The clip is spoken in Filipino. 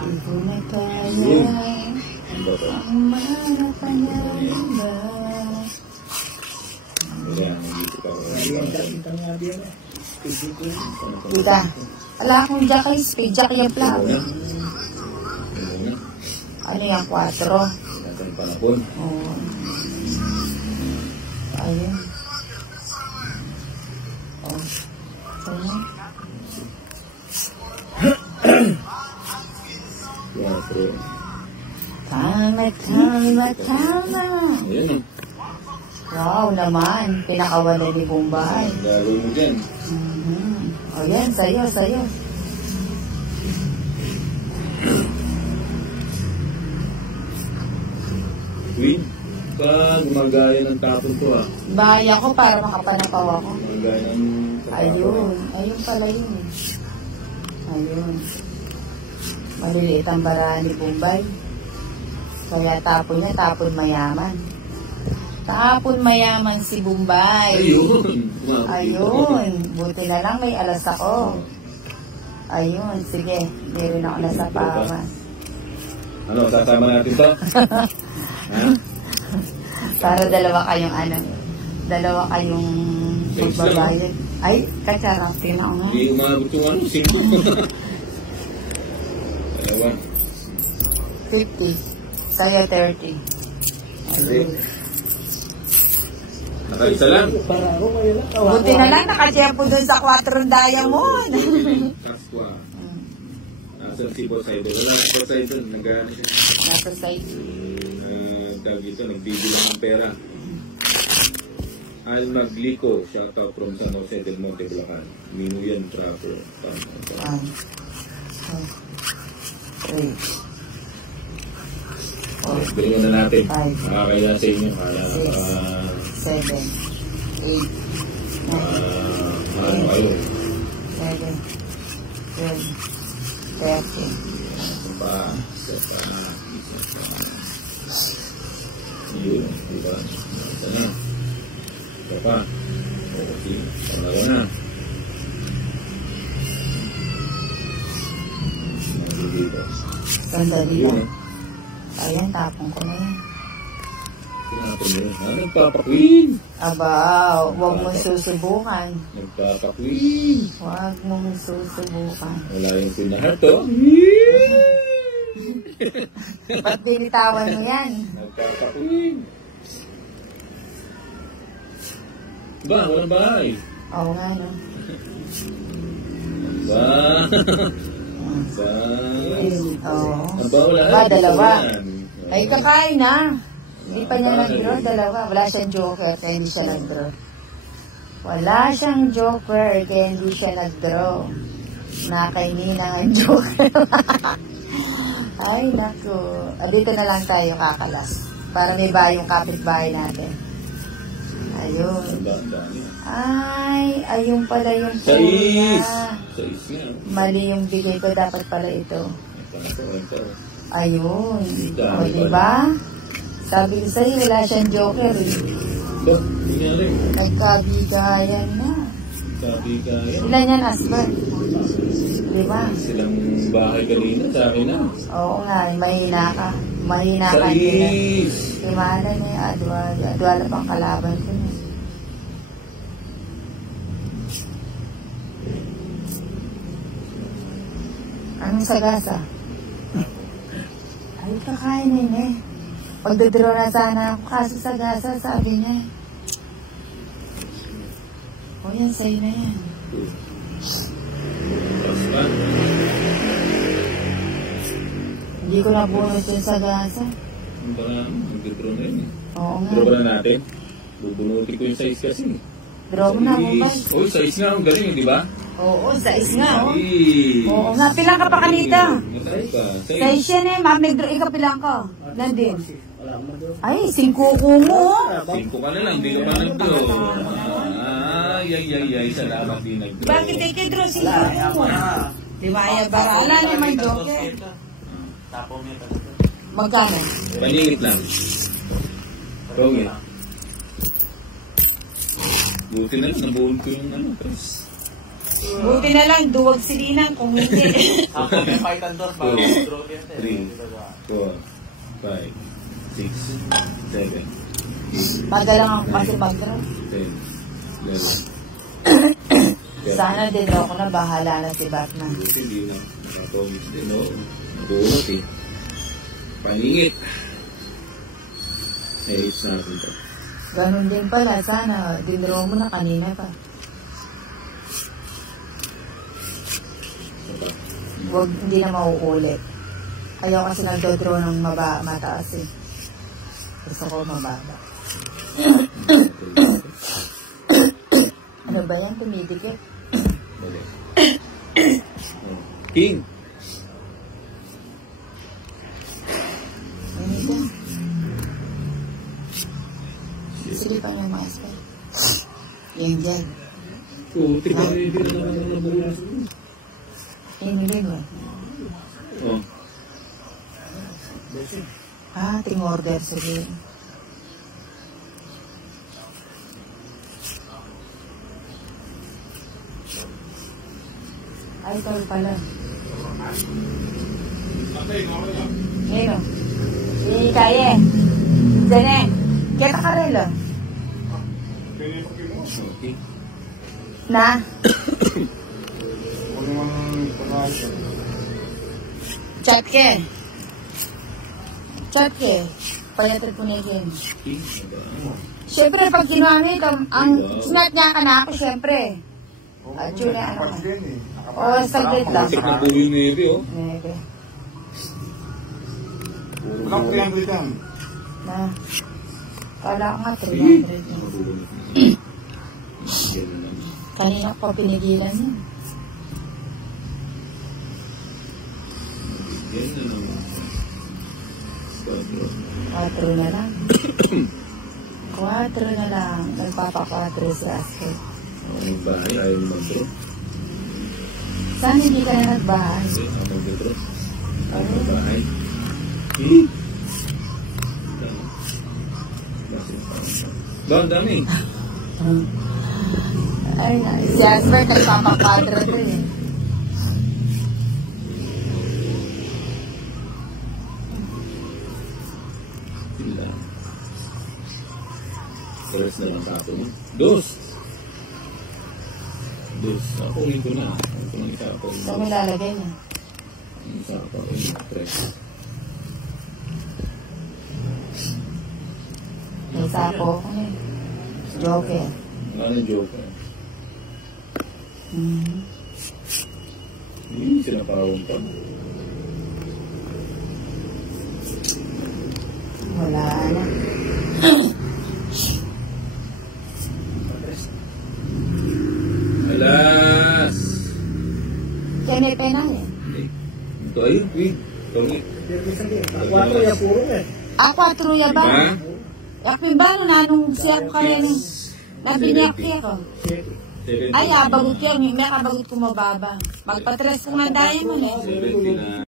Di ko na kaya ang mga panyalimba. Dita, ala akong jack ay speed jack yung plug. Ano yung 4? Ang panapon. Oo. Ayun. Oh. Ayun. Tama. Ayan eh. Wow naman. Pinakawala ni Bombay. Galo mo dyan. O yan, sa'yo. Queen, pa gumagaya ng tapon ko ah. Bahaya ko para makapanapaw ako. Gumagaya ng Ayun. Ayun pala yun. Ayun. Maliliit ang barahan ni Bombay. Kaya tapon niya, tapon mayaman. Tapon mayaman si Bombay. Ayun. Buti na lang may alas ako. Ayun. Sige. Meron ako nasa paman. Ano, sasama natin to? Ha? Para dalawa kayong magbabayad. Ay, katsarang tina nga. Hindi umabot yung ano, 5. Dalawa. 50. Kaya 30. Ayun. Nakaisa lang. Buti na lang nakatiyempo dun sa 4 diamond. Kaswa. Nasa si Boss Idol. Wala, Boss Idol. Nag-ano siya. Nasa side. Tawag ito, nagbibilang ng pera. Al Maglico, shoutout from San Jose del Monte, Bulacan. Minuyan Trapper. Tama. 3. Bilhin na natin. 5. Nakakaya sa inyo. 7. 8. 9. Ano kayo? 7. 12. 13. Yun, diba? Ito na. Ito pa. Okay. Pangalawa na. Dito. Sandali lang. Ayan, tapong ko na yan. Nagpapakwin. Aba, huwag mong susubukan. Nagpapakwin. Huwag mong susubukan. Wala yung pinahat to. Ba't binitawan mo yan? Nagpapakwin. Ba, walang bahay. Oo nga, no? Ba. Ba. Oo. Ba, wala. Ba, dalawa. Ay, kakain na. Hindi pa niya nag-draw, dalawa. Wala siyang joker, kaya hindi siya nag-draw. Wala siyang joker, kaya hindi siya nag-draw. Nakainina ang joker. Ay, naku. Dito na lang tayo kakalas. Para may bayong kapitbahay natin. Ayun. Ay, ayun pala yung pula. Mali yung bigay ko, dapat pala ito. Ayun. O, diba? Sabi ko sa'yo, wala siyang joker. Nagkabigayan na. Nagkabigayan? Ilan yan, Asman? Diba? Silang bahay kanina, sa akin na. Oo nga, mahina ka. Mahina ka nila. Himala niya yung adwala. Adwala pang kalaban ko niya. Anong sagasa? Ay, kakainin eh. Pagdadraw na sana ako, kaso sagasa, sabi niya. O yan, sa'yo na yan. Hindi ko nabunod yung sagasa. Baka mag-draw na yun eh. Oo nga. Draw na natin. Bubunutin ko yung size kasi. Draw mo na, Bombay. Oh, size nga. Ang galing, di ba? Oo, size nga, oh. Oo nga, pilang ka pa kanita. Size yan eh, ma'am. Ikaw pilang ka. Nandin. Ay, 5 ko mo. 5 ka na lang, di ka pa nag-draw. Ay, salamat din nag-draw. Bakit ikaw 5 ko mo? Di ba, wala naman joker. Magkano? Paningit lang. Rongit. Buti na lang, nabuhol ko yung ano, Chris. Buti na lang, duwag si Linang kung hindi. Ako may fight and doors, bago draw yan. 3, 4, 5, 6, 7, 8, Baga lang ako kasi mag-draw. 10, 11. Sana din draw ko na, bahala na si Batman. Buti hindi na nakapromise din, no? Nabunot eh. Paningit. Hits natin to. Ganun din pala, sana dinraw mo na kanina pa. Huwag, hindi na mauulit. Ayaw kasi nagdodraw ng mataas eh. Gusto ko mababa. Ano ba yan? Tumidikit? King. Ano ito? Silipan yung master. Yung dyan. Puti ka rin na naman nabulas. Hindi mo. Oh. Ting order sige. Ay, tol pala. Ngayon o. Hindi kaya eh. Diyan eh. Kita ka rin o. Okay. Na? Chat ke. Chat ke. Payatot ko na yun. King. Siyempre, pag ginamit, ang sinat niya ka na ako, siyempre. At yun na ano. O, saglit lang. Tik na puro yung neve, oh. Nebe. Wala ko yan dito. Na. Kala ko nga 300 na. Kanina pa pinigilan niya. Yan na naman. 4 na lang. 4 na lang. Nagpapa-4 si Asko. Ang bahay, ayaw mo mag-draw. Saan hindi ka na nagbahay? Kasi ako mag-draw. Ano? Ang bahay. Ba, ang dami. Ay, si Asbert nagpapa-4 to eh. Sila. Terus naman tato mo. Dos. Ako rin ko na. Ako lang isa ako. Saan mo lalagay niya? Isa ako. Tres. May sapo ko na eh. Joker. Ano joke? Sinapawang pa. Wala na. Alas! Kaya may pena eh. Ito ayun, wait. Kami. 4 ya puro eh. 4 ya ba? Ha? Yakpin ba no nanong siya ko rin? Nabiyak ko. Ay, bagut yan. May kabagut ko mababa. Magpatres ko nga dahil mo eh. 79.